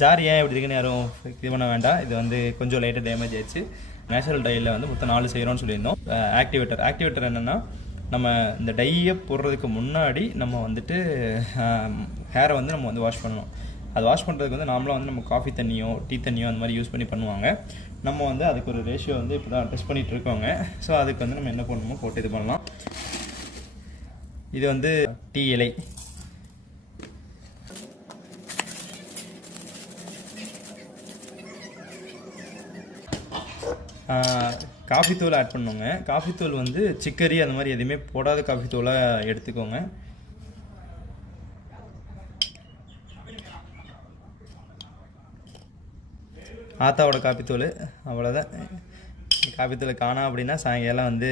Jar ஏன் இப்படி இருக்குன்னு யாரும் இது பண்ண வேண்டாம். இது வந்து கொஞ்சம் லைட்டாக டேமேஜ் ஆயிடுச்சு. நேச்சுரல் டையில் வந்து மொத்தம் 4 செய்கிறோன்னு சொல்லியிருந்தோம். ஆக்டிவேட்டர் என்னென்னா, நம்ம இந்த டையை போடுறதுக்கு முன்னாடி நம்ம வந்துட்டு ஹேரை வந்து நம்ம வந்து வாஷ் பண்ணணும். அது வாஷ் பண்ணுறதுக்கு வந்து நார்மலாக வந்து நம்ம காஃபி தண்ணியோ டீ தண்ணியோ அந்த மாதிரி யூஸ் பண்ணி பண்ணுவாங்க. நம்ம வந்து அதுக்கு ஒரு ரேஷியோ வந்து இப்போ தான் டெஸ்ட் பண்ணிகிட்டு இருக்கோங்க. ஸோ அதுக்கு வந்து நம்ம என்ன பண்ணணுமோ போட்டு இது பண்ணலாம். இது வந்து டீ இலை. காஃபி தூள் ஆட் பண்ணுங்க. காஃபி தூள் வந்து சிக்கரி அந்த மாதிரி எதுவுமே போடாத காஃபி தூளை எடுத்துக்கோங்க. ஆத்தாவோட காஃபி தூள் அவ்வளோதான். காஃபி தூளை காணா அப்படின்னா சாயங்காலம் வந்து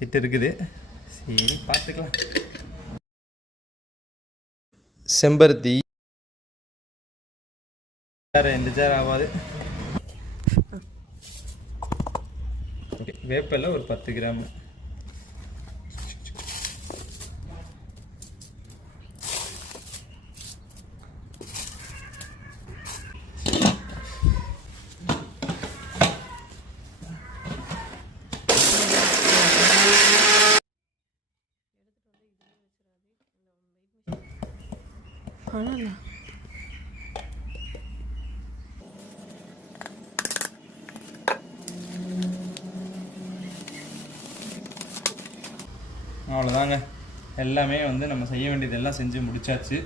திட்டு இருக்குது. சரி பார்த்துக்கலாம். செம்பருத்தி எந்த ஜார் ஆகாது. ஓகே, வேப்பிலை ஒரு 10 கிராம். அவ்வளோதாங்க. எல்லாமே வந்து நம்ம செய்ய வேண்டியதெல்லாம் செஞ்சு முடிச்சாச்சு.